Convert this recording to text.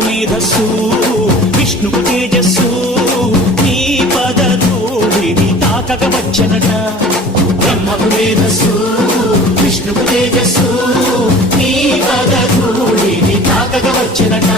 మేధస్సు విష్ణువు తేజస్సు నీ పదధూళిని తాకగ వచ్చనట. బ్రహ్మకు మేధస్సు విష్ణువు తేజస్సు నీ పదధూళిని తాకగ వచ్చనట.